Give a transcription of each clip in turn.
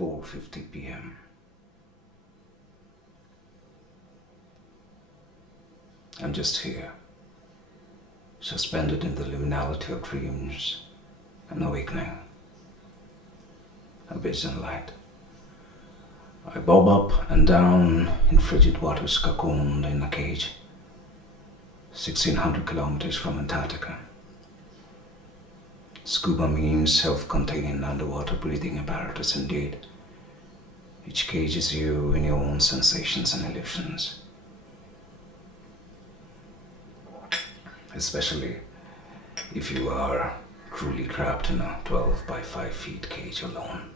4:50 p.m. I'm just here, suspended in the liminality of dreams and awakening. Abyss and light. I bob up and down in frigid waters, cocooned in a cage, 1,600 kilometers from Antarctica. Scuba means self-contained underwater breathing apparatus indeed. Each cage is you in your own sensations and illusions. Especially if you are truly trapped in a 12 by 5 feet cage alone.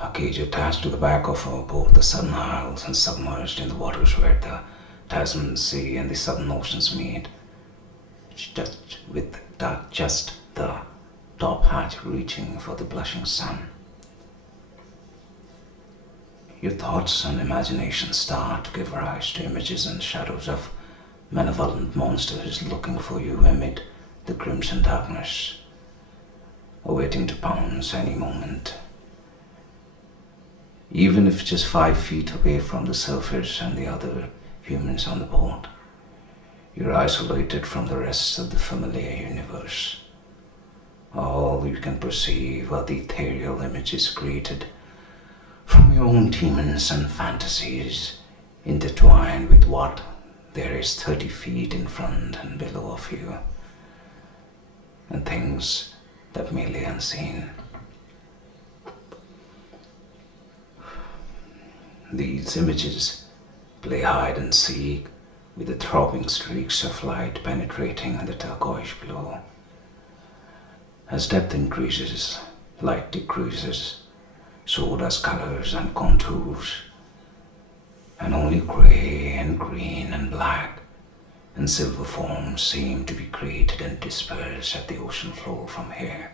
A cage attached to the back of both the Southern Isles and submerged in the waters where the Tasman Sea and the Southern Oceans meet, just with just the top hatch reaching for the blushing sun. Your thoughts and imagination start to give rise to images and shadows of malevolent monsters looking for you amid the crimson darkness, awaiting to pounce any moment. Even if just 5 feet away from the surface and the other humans on the boat, you're isolated from the rest of the familiar universe. All you can perceive are the ethereal images created from your own demons and fantasies, intertwined with what there is 30 feet in front and below of you, and things that may lay unseen. These images play hide and seek with the throbbing streaks of light penetrating the turquoise blue. As depth increases, light decreases, so does colors and contours, and only gray and green and black and silver forms seem to be created and dispersed at the ocean floor from here.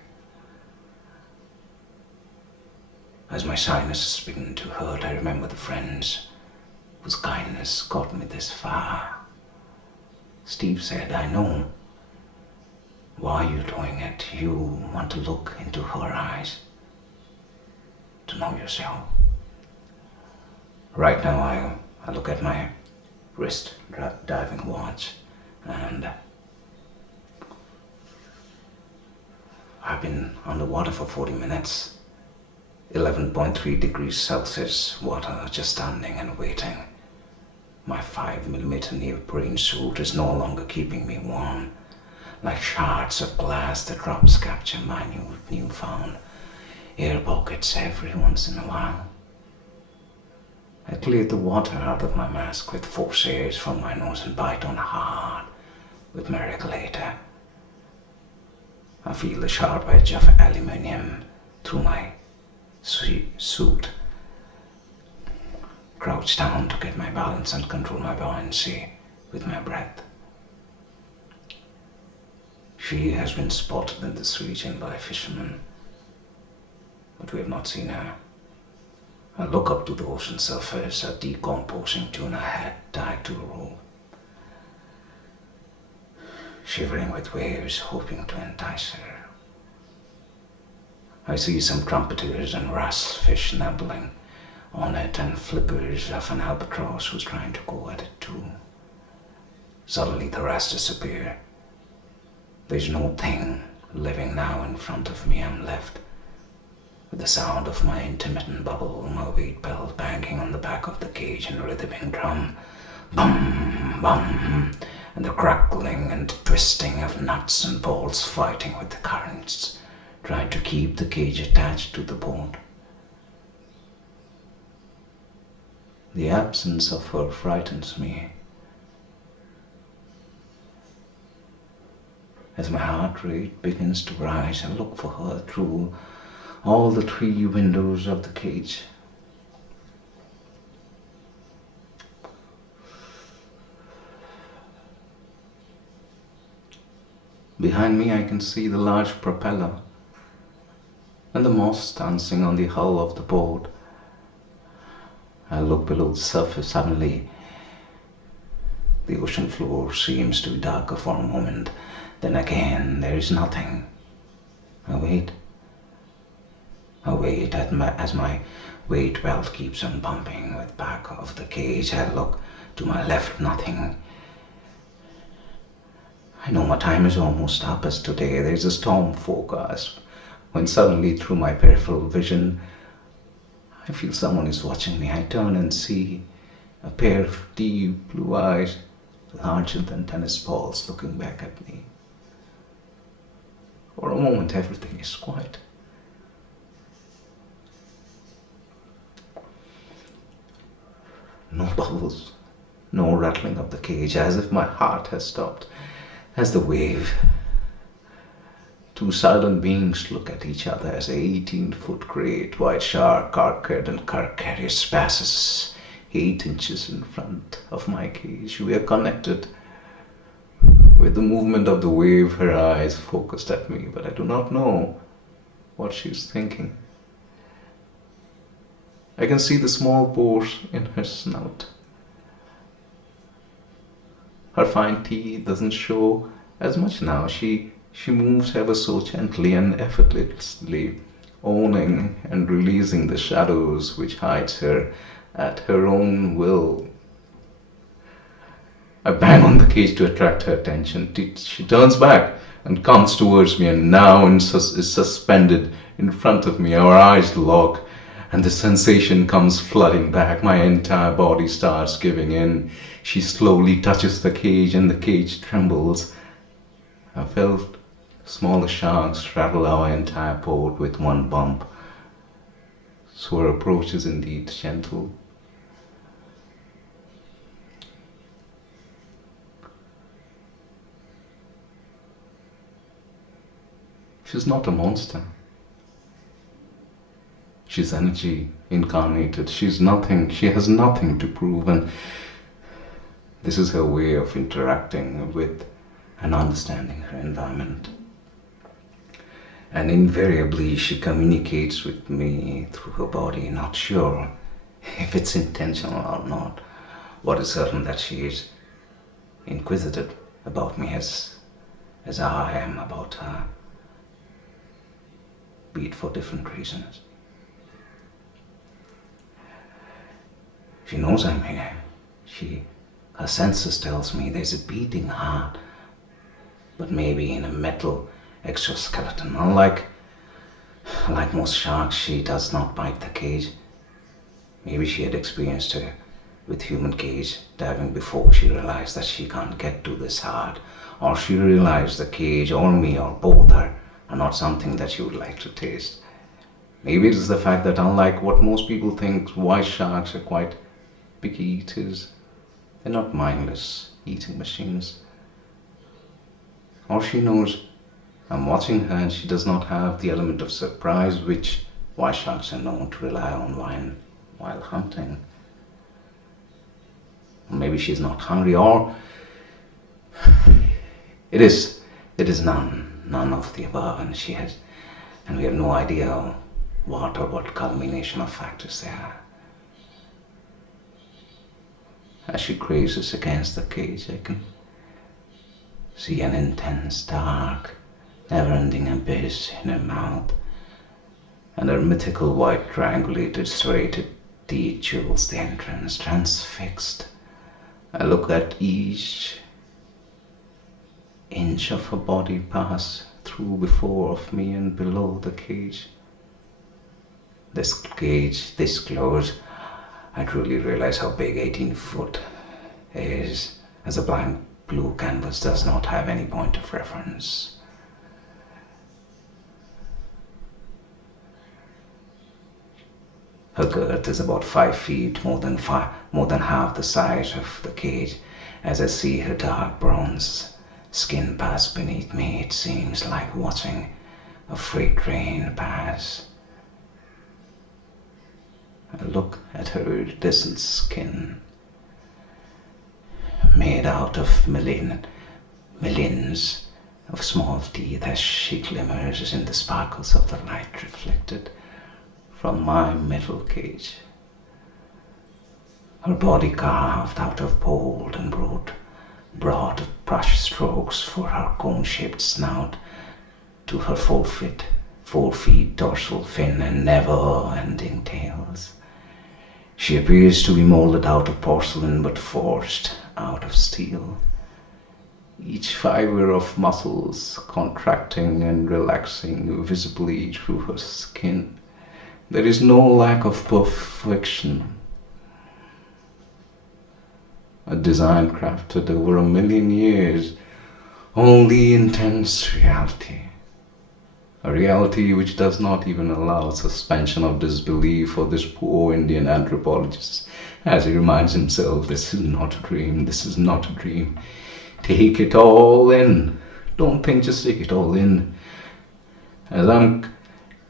As my sinuses begin to hurt, I remember the friends whose kindness got me this far. Steve said, "I know why you're doing it. You want to look into her eyes, to know yourself." Right now I look at my wrist diving watch, and I've been underwater for 40 minutes. 11.3 degrees Celsius, water just standing and waiting. My 5mm neoprene suit is no longer keeping me warm. Like shards of glass, the drops capture my newfound air pockets every once in a while. I cleared the water out of my mask with force airs from my nose and bite on hard with my regulator. I feel the sharp edge of aluminium through my suit. Crouch down to get my balance and control my buoyancy with my breath. She has been spotted in this region by fishermen, but we have not seen her. I look up to the ocean surface, a decomposing tuna head tied to a rope, shivering with waves, hoping to entice her. I see some trumpeters and wrasse fish nibbling on it and flippers of an albatross who's trying to go at it too. Suddenly the rest disappear. There's no thing living now in front of me. I'm left with the sound of my intermittent bubble, my weight belt banging on the back of the cage and rhythmic drum. Bum, bum, and the crackling and twisting of nuts and bolts fighting with the currents, trying to keep the cage attached to the boat. The absence of her frightens me. As my heart rate begins to rise, I look for her through all the 3 windows of the cage. Behind me I can see the large propeller and the moss dancing on the hull of the boat. I look below the surface. Suddenly, the ocean floor seems to be darker for a moment. Then again, there is nothing. I wait. I wait as my weight belt keeps on pumping with back of the cage. I look to my left, nothing. I know my time is almost up as today there is a storm forecast, when suddenly through my peripheral vision I feel someone is watching me. I turn and see a pair of deep blue eyes, larger than tennis balls, looking back at me. For a moment everything is quiet. No bubbles, no rattling of the cage, as if my heart has stopped. As the wave, two silent beings look at each other as a 18-foot great white shark, and Carcarius passes 8 inches in front of my cage. We are connected. With the movement of the wave, her eyes focused at me, but I do not know what she is thinking. I can see the small pores in her snout. Her fine teeth doesn't show as much now. She moves ever so gently and effortlessly, owning and releasing the shadows which hides her at her own will. I bang on the cage to attract her attention. She turns back and comes towards me, and now is suspended in front of me. Our eyes lock, and the sensation comes flooding back. My entire body starts giving in. She slowly touches the cage, and the cage trembles. I felt smaller sharks rattle our entire port with one bump. So her approach is indeed gentle. She's not a monster. She's energy incarnated. She's nothing. She has nothing to prove, and this is her way of interacting with and understanding her environment. And invariably she communicates with me through her body, not sure if it's intentional or not. What is certain that she is inquisitive about me as I am about her, be it for different reasons. She knows I'm here. Her senses tells me there's a beating heart, but maybe in a metal exoskeleton. Unlike most sharks, she does not bite the cage. Maybe she had experienced it with human cage diving before she realized that she can't get to this heart, or she realized the cage or me or both are not something that she would like to taste. Maybe it is the fact that, unlike what most people think, white sharks are quite picky eaters. They're not mindless eating machines. Or she knows I'm watching her and she does not have the element of surprise which white sharks are known to rely on while hunting. Or maybe she's not hungry, or it is none of the above, and we have no idea what culmination of factors there are. As she grazes against the cage, I can see an intense, dark, never-ending abyss in her mouth, and her mythical white triangulated serrated teeth jewels the entrance. Transfixed, I look at each inch of her body pass through before of me and below the cage. This cage, this close, I truly realize how big 18-foot is, as a blank blue canvas does not have any point of reference. Her girth is about 5 feet, more than half the size of the cage. As I see her dark bronze skin pass beneath me, it seems like watching a freight train pass. I look at her iridescent skin, made out of millions of small teeth, as she glimmers in the sparkles of the light reflected from my metal cage. Her body carved out of bold and broad brush strokes for her cone-shaped snout to her 4 feet dorsal fin and never-ending tails. She appears to be molded out of porcelain but forged out of steel. Each fiber of muscles contracting and relaxing visibly through her skin. There is no lack of perfection. A design crafted over 1,000,000 years, only intense reality. A reality which does not even allow suspension of disbelief for this poor Indian anthropologist, as he reminds himself, this is not a dream, this is not a dream. Take it all in. Don't think, just take it all in.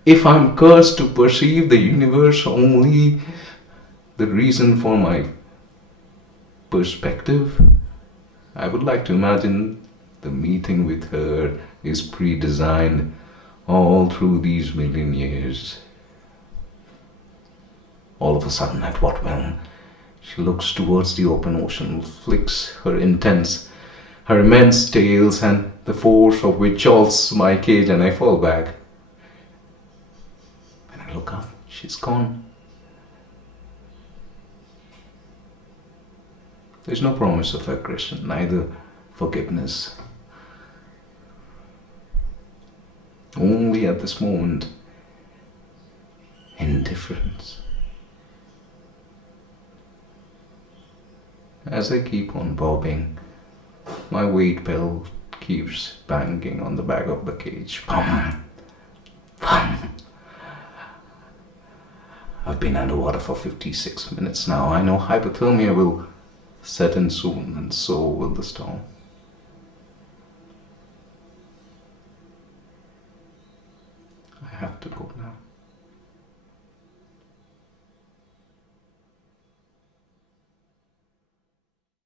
If I'm cursed to perceive the universe only the reason for my perspective, I would like to imagine the meeting with her is pre-designed all through these 1,000,000 years. All of a sudden, at what whim, she looks towards the open ocean, flicks her immense tails, and the force of which jolts my cage, and I fall back. When I look up, she's gone. There's no promise of aggression, neither forgiveness. Only at this moment, indifference. As I keep on bobbing, my weight belt keeps banging on the back of the cage. Bum, bum. I've been underwater for 56 minutes now. I know hypothermia will set in soon, and so will the storm. I have to go.